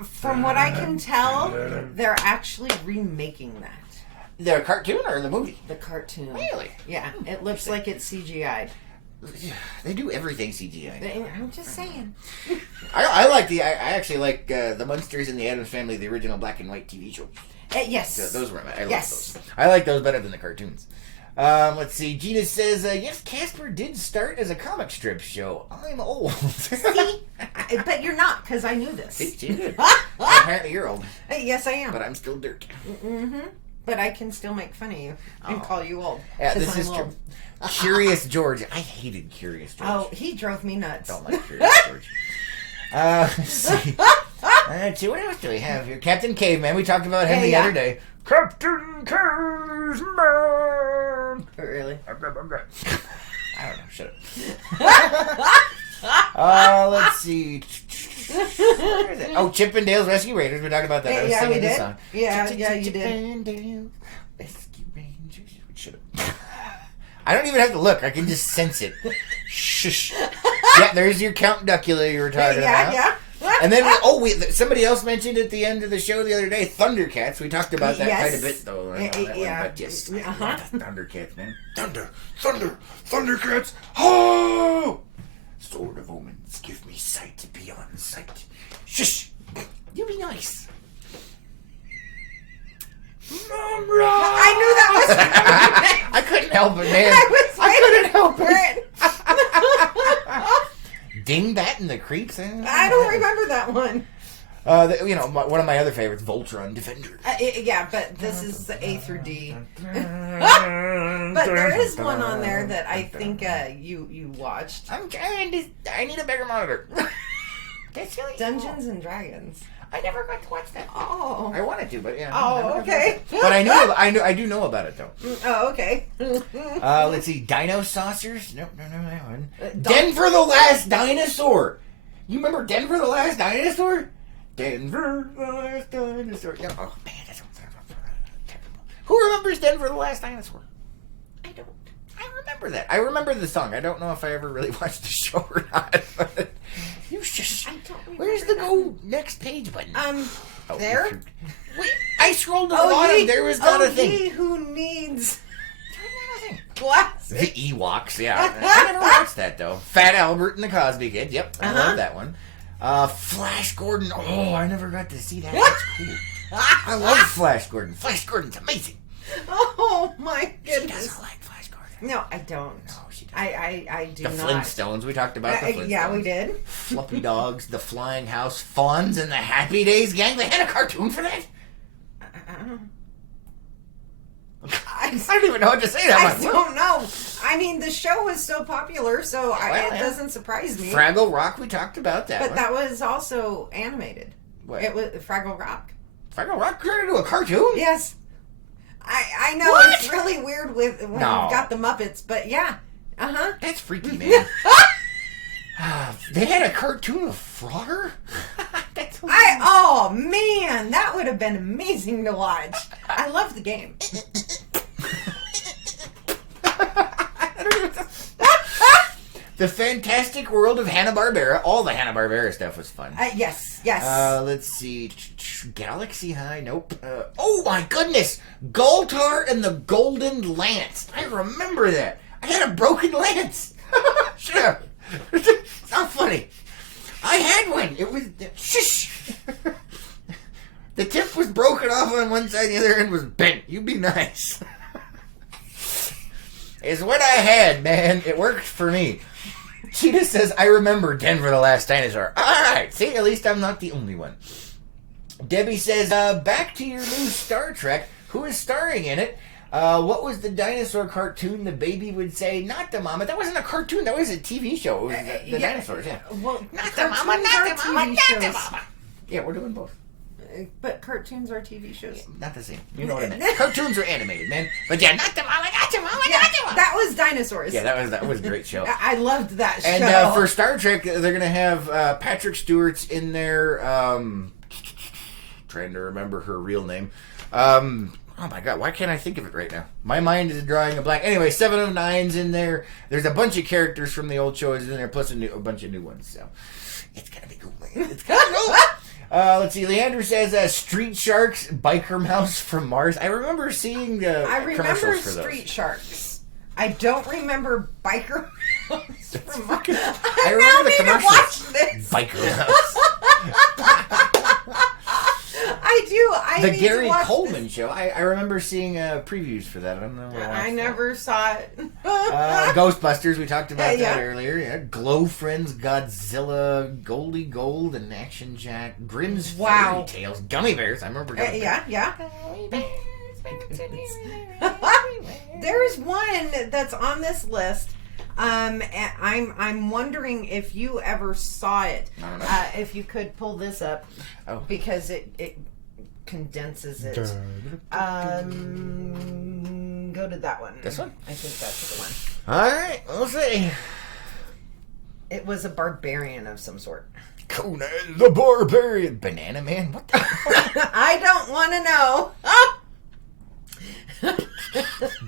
From what I can tell, they're actually remaking that. The cartoon or the movie? The cartoon. Really? Yeah. It looks like it's CGI'd. They do everything CGI. I'm just saying. I actually like the Munsters and the Addams Family, the original black and white TV show. Yes. Those were I love those. I like those better than the cartoons. Let's see. Gina says, yes, Casper did start as a comic strip show. I'm old. See? But you're not, because I knew this. See, she did. Apparently you're old. Yes, I am. But I'm still dirt. Mm-hmm. But I can still make fun of you and call you old. Yeah, this I'm is old. true. Curious George. I hated Curious George. Oh, he drove me nuts. Don't like Curious George. Let's see. Let's see. What else do we have here? Captain Caveman. We talked about him the other day. Captain Caveman. Really? I don't know. Shut up. Let's see. Where is it? Oh, Chippendales Rescue Rangers. We talked about that. I was singing we the did. song. Yeah, you did. Chippendales Rescue Rangers. Shut up. I don't even have to look. I can just sense it. Shush. Yeah, there's your Count Duckula you were talking about. Yeah. And then, somebody else mentioned at the end of the show the other day, Thundercats. We talked about that quite a bit, though. But yes, Thundercats, man. Thundercats. Oh! Sword of Omens, give me sight beyond sight. Shush! You be nice. I knew that was I couldn't help it, man. I couldn't help it. Dingbat and the Creeps. I don't remember that one. One of my other favorites, Voltron Defender. Yeah, but this is the A through D. But there is one on there that I think you watched. I need a bigger monitor. That's really Dungeons and Dragons. I never got to watch that. Oh. I wanted to, but yeah. Oh, okay. But I do know about it though. Oh, okay. Let's see, Dino Saucers. Nope, no, that one. Denver the Last Dinosaur. You remember Denver the Last Dinosaur? Denver the Last Dinosaur. Yeah. Oh man, that's terrible. Who remembers Denver the Last Dinosaur? I don't. I remember that. I remember the song. I don't know if I ever really watched the show or not. But you just. I don't remember. Where's the go next page button? There. Wait, I scrolled to the bottom. There was not a thing. He who needs Nothing. glasses. The Ewoks, yeah. I never watched that though. Fat Albert and the Cosby Kid. Yep, I love that one. Flash Gordon. Oh, I never got to see that. That's cool. I love Flash Gordon. Flash Gordon's amazing. Oh my She goodness. doesn't like Flash Gordon. No, I don't. No, she doesn't. I do The not. Flintstones. We talked about the Flintstones. Yeah, we did. Fluffy Dogs, The Flying House, Fonz, and the Happy Days Gang. They had a cartoon for that? I don't even know what to say. I don't know. I mean, the show was so popular, so it doesn't surprise me. Fraggle Rock, we talked about that. But one. that was also animated. What? It was Fraggle Rock. Fraggle Rock turned into a cartoon? Yes. I know What? it's really weird when you've No. got the Muppets, but yeah. Uh-huh. That's freaky, man. They had a cartoon of Frogger? That's Oh man, that would have been amazing to watch. I love the game. The Fantastic World of Hanna-Barbera. All the Hanna-Barbera stuff was fun. Yes. Let's see. Galaxy High. Nope. Oh my goodness. Galtar and the Golden Lance. I remember that. I had a broken lance. Shut up. It's not funny. I had one. It was... Shush. The tip was broken off on one side. The other end was bent. You be nice. Is what I had, man. It worked for me. Cheetah says, I remember Denver the Last Dinosaur. Alright, see, at least I'm not the only one. Debbie says, back to your new Star Trek. Who is starring in it? What was the dinosaur cartoon the baby would say, not the mama? That wasn't a cartoon, that was a TV show. It was the dinosaurs, yeah. Well, Not the mama, not the mama, not the shows. mama. Yeah, we're doing both. But cartoons are TV shows. Not the same. You know what I mean. Cartoons are animated, man. But yeah, not the mama, not the mama, not the mama. That was dinosaurs. Yeah, that was a great show. I loved that show. And for Star Trek, they're going to have Patrick Stewart's in there. Trying to remember her real name. Oh my god, why can't I think of it right now? My mind is drawing a blank. Anyway, 709's in there. There's a bunch of characters from the old shows in there, plus a bunch of new ones. So it's going to be cool, man. It's going to be cool. Let's see. Leander says, Street Sharks, Biker Mouse from Mars. I remember seeing the commercials for those. Street Sharks. I don't remember Biker Mouse from Mars. I remember the commercials. Watch this. Biker Mouse. I do. The need Gary to watch Coleman this. show. I remember seeing previews for that. I don't know. I never saw it. Ghostbusters. We talked about Yeah. that earlier. Yeah. Glow Friends, Godzilla, Goldie Gold, and Action Jack, Grimm's Fairy Tales, Gummy Bears. I remember Gummy Bears. Yeah. There is one that's on this list. And I'm wondering if you ever saw it. I don't know. If you could pull this up, because it condenses it. Go to that one. This one? I think that's the one. All right, we'll see. It was a barbarian of some sort. Conan the Barbarian, Banana Man. What the? I don't want to know.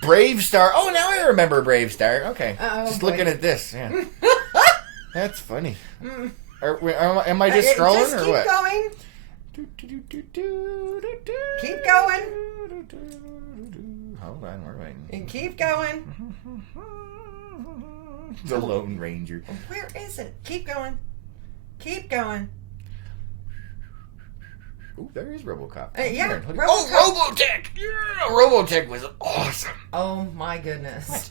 Brave Star. Oh, now I remember Brave Star. Okay, just boy. looking at this. Yeah, that's funny. Am I just scrolling just or keep what? going. Keep going. Hold on, we're waiting. And keep going. The Lone Ranger. Where is it? Keep going. Keep going. Ooh, there is RoboCop. Yeah, Here, RoboCop. Oh, Robotech! Yeah, Robotech was awesome. Oh my goodness.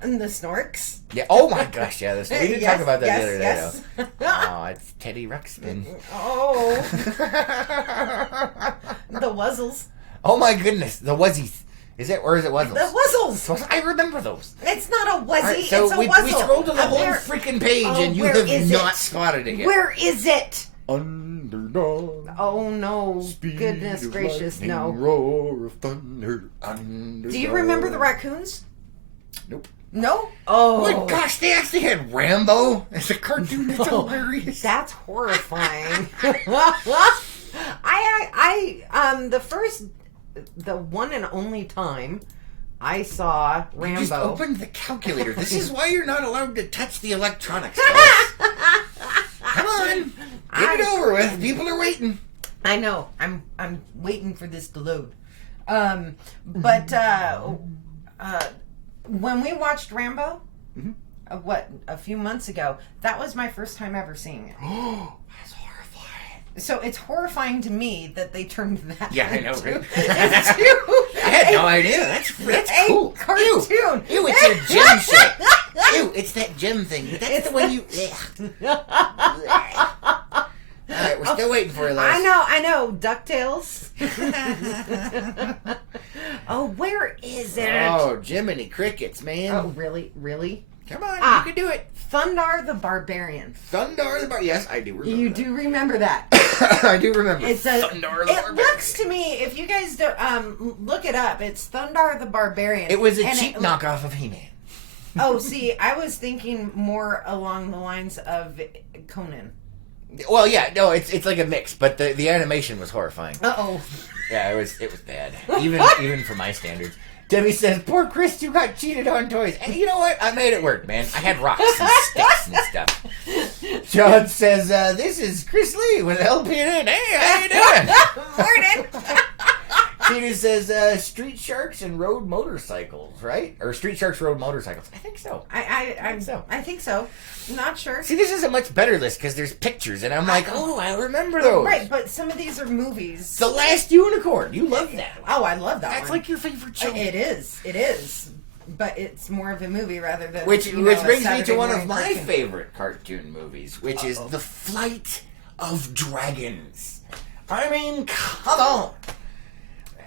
And the snorks. Yeah. Oh my gosh. Yeah. We didn't talk about that the other day, yes. though. Oh, it's Teddy Ruxpin. Oh. The Wuzzles. Oh my goodness, the Wuzzies. Is it or is it Wuzzles? The Wuzzles. I remember those. It's not a Wuzzy. All right, so it's a we Wuzzle. scrolled to the whole freaking page, and you where have is not it? spotted it yet. Where is it? Underdog. Oh no! Speed Goodness of gracious, lightning, no! Roar of thunder. Underdog. Do you remember the raccoons? Nope. No. Oh my gosh! They actually had Rambo as a cartoon. That's hilarious. That's horrifying. the one and only time I saw Rambo. You just opened the calculator. This is why you're not allowed to touch the electronics. Guys. Come on, get it over with. People are waiting. I know. I'm waiting for this to load. When we watched Rambo, a few months ago, that was my first time ever seeing it. Oh, that's horrifying. So it's horrifying to me that they turned that. Yeah, I know, into, right? I had no idea. That's cool. Cartoon. Ew, it's a gem shit. Ew, it's that gem thing. That's the one you. All right, we're still waiting for you, Lois. I know. DuckTales. Oh, where is it? Oh, Jiminy Crickets, man. Oh, really? Come on, you can do it. Thundar the Barbarian. Thundar the Barbarian. Yes, I do remember You that. do remember that. I do remember. It's Thundar the Barbarian. It looks to me, if you guys don't look it up, it's Thundar the Barbarian. It was a cheap knockoff of He-Man. Oh, see, I was thinking more along the lines of Conan. Well, yeah, no, it's like a mix, but the animation was horrifying. Uh-oh. Yeah, it was bad, even for my standards. Debbie says, "Poor Chris, you got cheated on toys." And you know what? I made it work, man. I had rocks and sticks and stuff. John says, "This is Chris Lee with LPN. Hey, how you doing?" Morning. Tina says, "Street Sharks and Road Motorcycles, right? Or Street Sharks Road Motorcycles." I think so. I think so. Not sure. See, this is a much better list because there's pictures, and I'm like, oh, I remember those. Right, but some of these are movies. The Last Unicorn. You love that. Oh, I love that That's one. like your favorite show. It is. But it's more of a movie rather than Which a brings me Saturday to one of morning my cartoon. favorite cartoon movies, which is The Flight of Dragons. I mean, come on.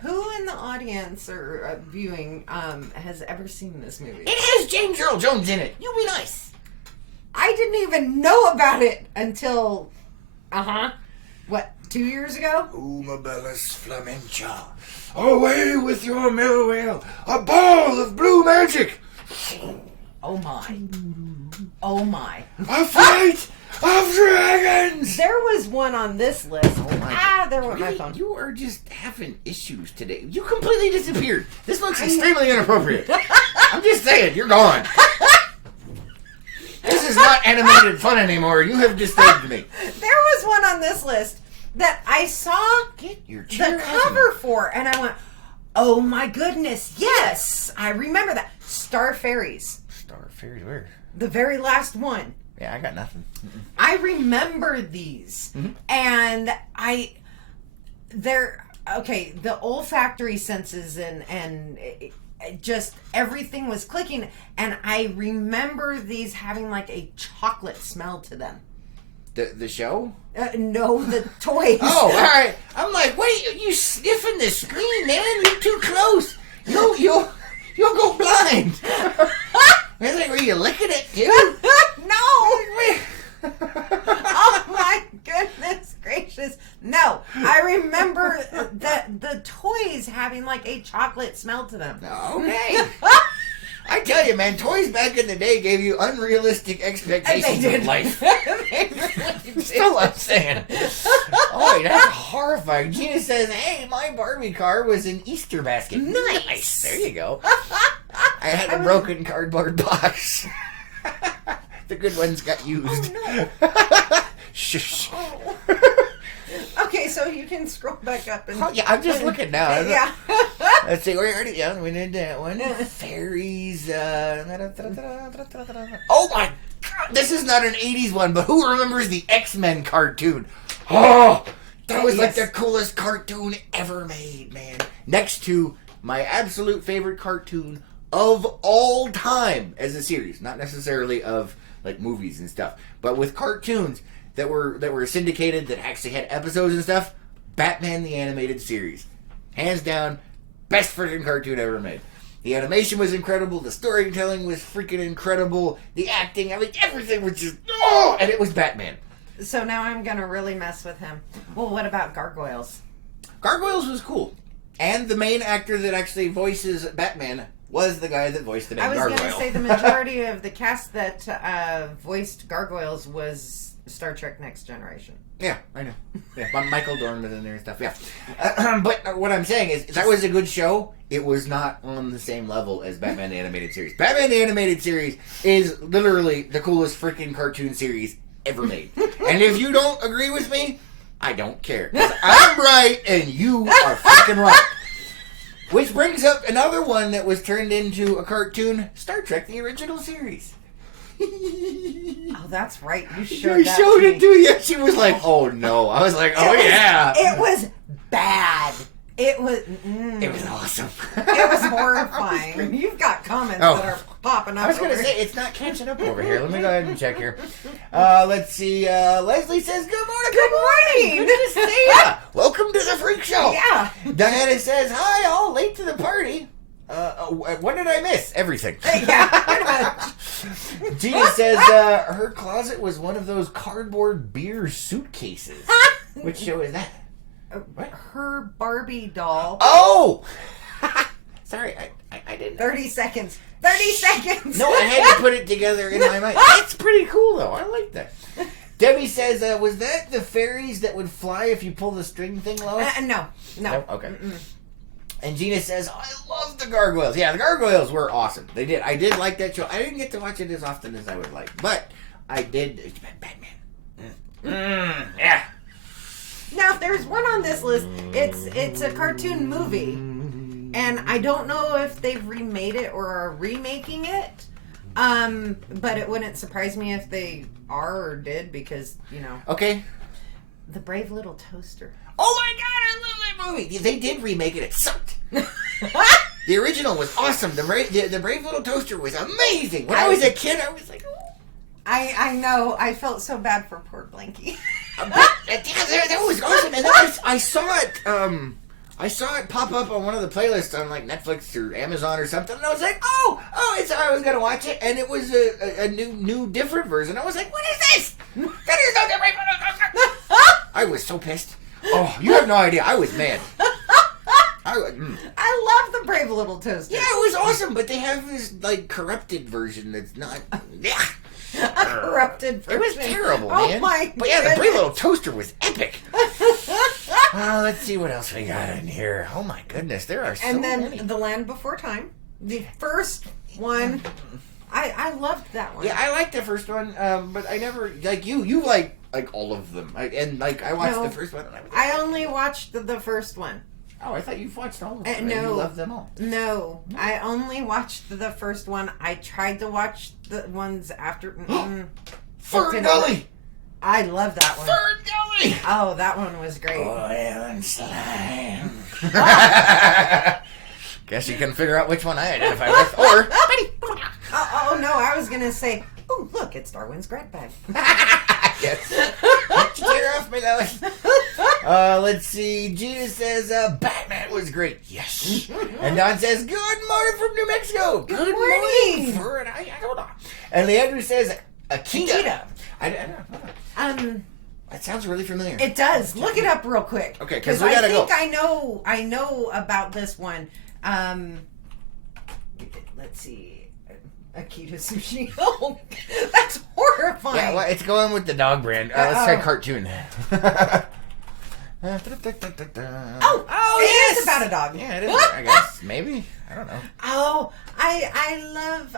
Who in the audience or viewing has ever seen this movie? It has James Earl Jones in it. You be nice. I didn't even know about it until, 2 years ago? Umabellus Flamenca. Away with your mill whale. A ball of blue magic. Oh my. A flight of dragons. There was one on this list. There went my Really? phone. You are just having issues today. You completely disappeared. This looks extremely inappropriate. I'm just saying, you're gone. This is not animated fun anymore. You have disturbed me. There was one on this list that I saw Get your chair the out of cover for, and I went, oh my goodness, yes, I remember that. Star Fairies. Star Fairies, where? The very last one. Yeah, I got nothing. I remember these, and the olfactory senses and just everything was clicking, and I remember these having like a chocolate smell to them. The show? No, the toys. Oh, all right. I'm like, wait, you sniffing the screen, man? You're too close. You'll go blind. I was like, were you licking it too? No. Oh my goodness gracious. No, I remember the toys having like a chocolate smell to them. Okay. I tell you, man, toys back in the day gave you unrealistic expectations of life. They really did. Still I'm saying. Oh, that's horrifying. Gina says, hey, my Barbie car was an Easter basket. Nice. There you go. I had a broken cardboard box. The good ones got used. Oh, no. Shush. Oh. Okay, so you can scroll back up. And, yeah, I'm just looking now. Yeah. Let's see, we did that one. Fairies. Oh my God, this is not an 80s one, but who remembers the X-Men cartoon? Oh, that was like the coolest cartoon ever made, man. Next to my absolute favorite cartoon of all time as a series, not necessarily of like movies and stuff, but with cartoons that were syndicated that actually had episodes and stuff. Batman the Animated Series, hands down, best freaking cartoon ever made. The animation was incredible, the storytelling was freaking incredible, the acting, I mean everything was just and it was Batman. So now I'm gonna really mess with him. Well, what about Gargoyles? Gargoyles was cool, and the main actor that actually voices Batman was the guy that voiced the name Gargoyle. I was going to say the majority of the cast that voiced Gargoyles was Star Trek Next Generation. Yeah, I know. Yeah, Michael Dorn was in there and stuff. Yeah, but what I'm saying is that was a good show. It was not on the same level as Batman the Animated Series. Batman the Animated Series is literally the coolest freaking cartoon series ever made. And if you don't agree with me, I don't care. 'Cause I'm right and you are freaking right. Which brings up another one that was turned into a cartoon, Star Trek, the original series. Oh, that's right. You showed it to you. She was like, oh no. I was like, oh yeah. It was bad. It was... It was awesome. It was horrifying. You've got comments that are popping up. I was going to say, it's not catching up over here. Let me go ahead and check here. Let's see. Leslie says, good morning. Good morning. Good to see ya. Welcome to the Freak Show. Yeah. Diana says, hi, all late to the party. What did I miss? Everything. Yeah. Gina says her closet was one of those cardboard beer suitcases. Which show is that? What? Her Barbie doll. Oh! Sorry, I didn't. 30 seconds. 30 seconds! No, I had to put it together in my mind. That's pretty cool, though. I like that. Debbie says, was that the fairies that would fly if you pull the string thing low? No. Okay. Mm-mm. And Gina says, I love the Gargoyles. Yeah, the Gargoyles were awesome. They did. I did like that show. I didn't get to watch it as often as I would like. But I did. Batman. Yeah. Now, there's one on this list. It's a cartoon movie. And I don't know if they've remade it or are remaking it. But it wouldn't surprise me if they are or did because, you know. Okay. The Brave Little Toaster. Oh my God, I love that movie. They did remake it. It sucked. The original was awesome. The Brave Little Toaster was amazing. When I was a kid, I was like, oh. I know. I felt so bad for poor Blanky. That was awesome. And then I saw it. I saw it pop up on one of the playlists on like Netflix or Amazon or something, and I was like, I was gonna watch it, and it was a new different version. I was like, what is this? That is not the Brave Little Toaster. I was so pissed. Oh, you have no idea. I was mad. I love the Brave Little Toaster. Yeah, it was awesome, but they have this like corrupted version that's not. Yeah. A corrupted version. It was terrible, man. Oh my But yeah, the Brave Little Toaster was epic. Let's see what else we got in here. Oh my goodness, there are so many. And then The Land Before Time. The first one. I loved that one. Yeah, I liked the first one, but I never, like you like all of them. I watched the first one. And I only watched the first one. Oh, I thought you've watched all of them. No. And you loved them all. No, I only watched the first one. I tried to watch the ones after. Fern Gully! I love that one. Fern Gully! me. Oh, that one was great. Oil and slime. Guess you can figure out which one I identify with. Or Betty. Oh, no, I was going to say, oh, look, it's Darwin's grad bag. Yes. Clear off me, Lois. Let's see. Gina says Batman was great. Yes. And Don says, good morning from New Mexico. Good morning. I don't know. And Leandro says Akita. I don't know. That sounds really familiar. It does. Look it up real quick. Okay, because we gotta go. I know about this one. Let's see. Akita Sushi. Oh, that's horrifying. Yeah, well, it's going with the dog brand. Let's try cartoon. Oh, yes! It is about a dog. Yeah, it is. I guess maybe. I don't know. Oh, I love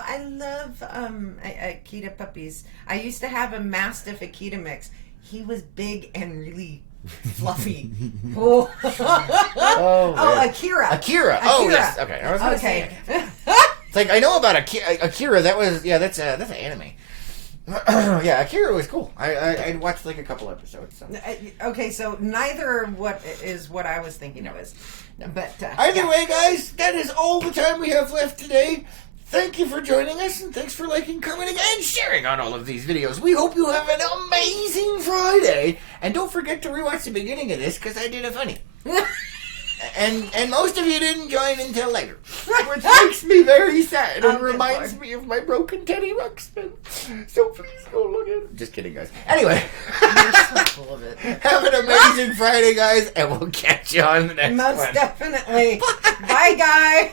Akita puppies. I used to have a Mastiff Akita mix. He was big and really fluffy. Oh, Akira. Akira. Oh, yes. Okay. I was gonna say. It's like I know about Akira. That was that's an anime. Yeah, Akira was cool. I watched like a couple episodes. So. Okay, so neither what I was thinking of is. But either way, guys, that is all the time we have left today. Thank you for joining us, and thanks for liking, commenting, and sharing on all of these videos. We hope you have an amazing Friday, and don't forget to rewatch the beginning of this because I did a funny. And most of you didn't join until later, which makes me very sad and reminds me of my broken Teddy Ruxpin. So please go look at it. Just kidding, guys. Anyway, you're so full of it. Have an amazing Friday, guys, and we'll catch you on the next one. Most definitely. Bye, guys.